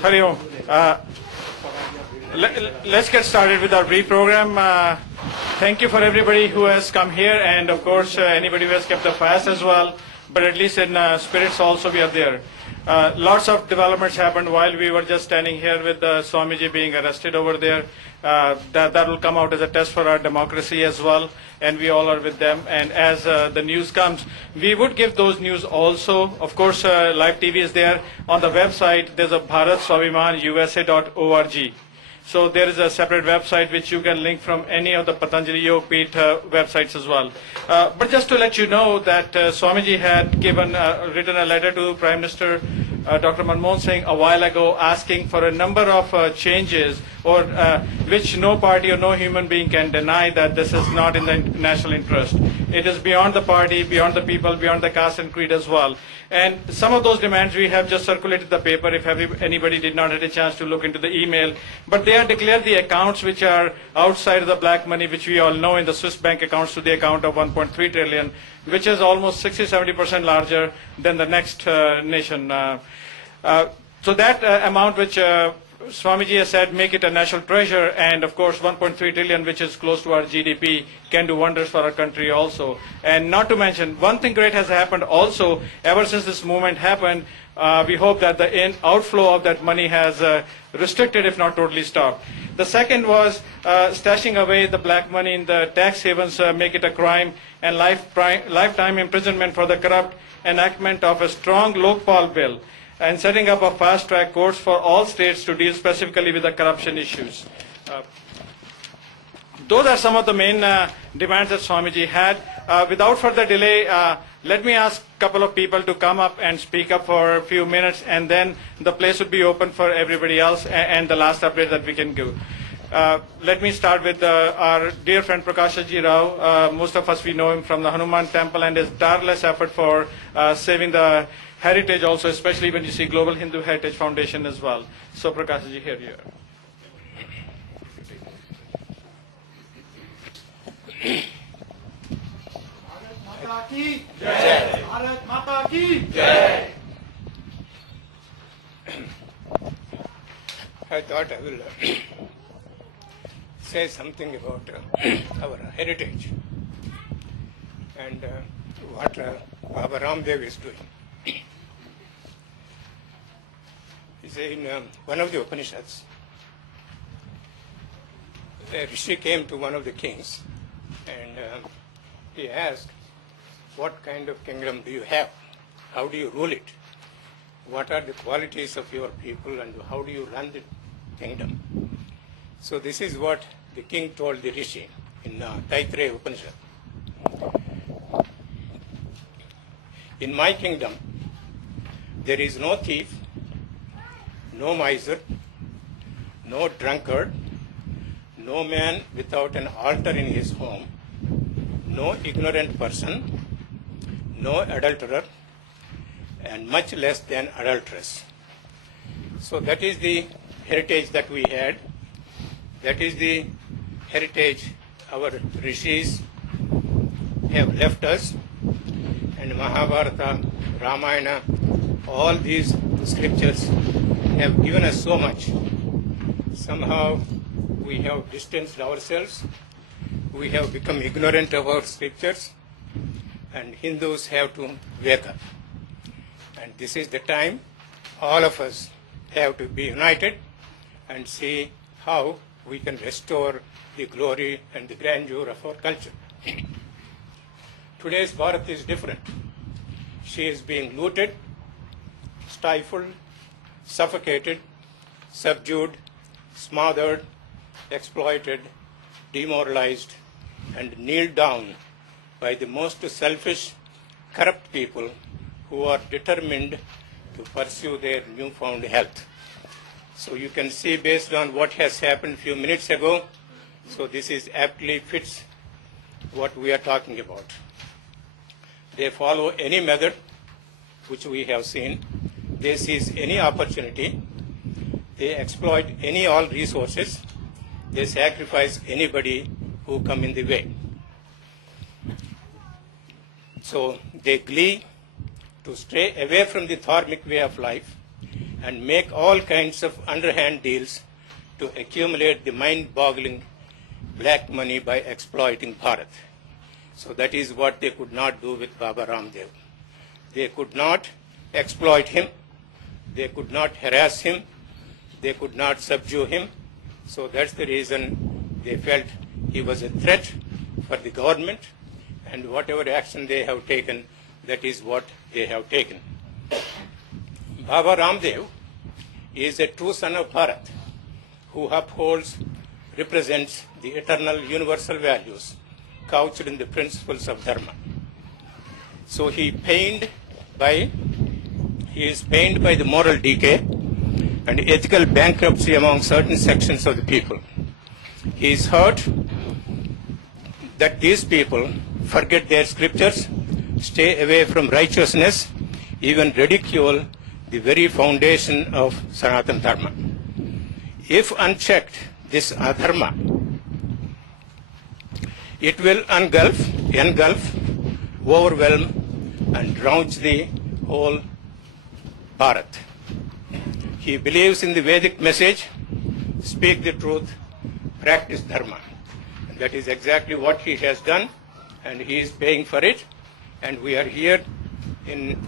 Hari Om. Let's get started with our brief program. Thank you for everybody who has come here, and of course anybody who has kept the fast as well. But at least in spirits also we are there. Lots of developments happened while we were just standing here with Swamiji being arrested over there. That will come out as a test for our democracy as well, and we all are with them. And as the news comes, we would give those news also. Of course, live TV is there. On the website, there's a bharatswabhimanusa.org. So there is a separate website which you can link from any of the Patanjali Yoga Peeth websites as well. But just to let you know that Swamiji had written a letter to Prime Minister Dr. Manmohan Singh a while ago asking for a number of changes which no party or no human being can deny that this is not in the national interest. It is beyond the party, beyond the people, beyond the caste and creed as well. And some of those demands we have just circulated the paper if anybody did not have a chance to look into the email. But they are declared the accounts which are outside of the black money, which we all know in the Swiss bank accounts, to the account of 1.3 trillion, which is almost 60-70% larger than the next nation. So that amount which Swamiji has said, make it a national treasure, and of course 1.3 trillion, which is close to our GDP, can do wonders for our country also. And not to mention, one thing great has happened also, ever since this movement happened, we hope that the outflow of that money has restricted, if not totally stopped. The second was stashing away the black money in the tax havens, make it a crime, and lifetime imprisonment for the corrupt, enactment of a strong Lokpal bill, and setting up a fast-track courts for all states to deal specifically with the corruption issues. Those are some of the main demands that Swamiji had. Without further delay, let me ask a couple of people to come up and speak up for a few minutes, and then the place would be open for everybody else and the last update that we can give. Let me start with our dear friend Prakash Rao. Most of us, we know him from the Hanuman Temple and his tireless effort for saving the heritage also, especially when you see Global Hindu Heritage Foundation as well. So Prakash ji, here you are. Bharat Mata ki Jai! Bharat Mata ki Jai! I thought I will say something about our heritage and what Baba Ramdev is doing. He said in one of the Upanishads, a rishi came to one of the kings and he asked, what kind of kingdom do you have? How do you rule it? What are the qualities of your people and how do you run the kingdom? So this is what the king told the rishi in Taittiriya Upanishad. In my kingdom, there is no thief, no miser, no drunkard, no man without an altar in his home, no ignorant person, no adulterer, and much less than adulteress. So that is the heritage that we had. That is the heritage our rishis have left us. And Mahabharata, Ramayana, all these scriptures have given us so much. Somehow we have distanced ourselves. We have become ignorant of our scriptures. And Hindus have to wake up. And this is the time all of us have to be united and see how we can restore the glory and the grandeur of our culture. Today's Bharat is different. She is being looted, stifled, suffocated, subdued, smothered, exploited, demoralized, and kneeled down by the most selfish, corrupt people who are determined to pursue their newfound health. So you can see based on what has happened a few minutes ago, so this is aptly fits what we are talking about. They follow any method which we have seen. They seize any opportunity. They exploit any all resources. They sacrifice anybody who come in the way. So they glee to stray away from the dharmic way of life and make all kinds of underhand deals to accumulate the mind-boggling black money by exploiting Bharat. So that is what they could not do with Baba Ramdev. They could not exploit him, they could not harass him, they could not subdue him. So that's the reason they felt he was a threat for the government, and whatever action they have taken, that is what they have taken. Baba Ramdev is a true son of Bharat who represents the eternal universal values couched in the principles of Dharma. So he is pained by the moral decay and ethical bankruptcy among certain sections of the people. He is hurt that these people forget their scriptures, stay away from righteousness, even ridicule the very foundation of Sanatana Dharma. If unchecked, this adharma, it will engulf, overwhelm, and drown the whole Bharat. He believes in the Vedic message, speak the truth, practice dharma. And that is exactly what he has done, and he is paying for it. And we are here in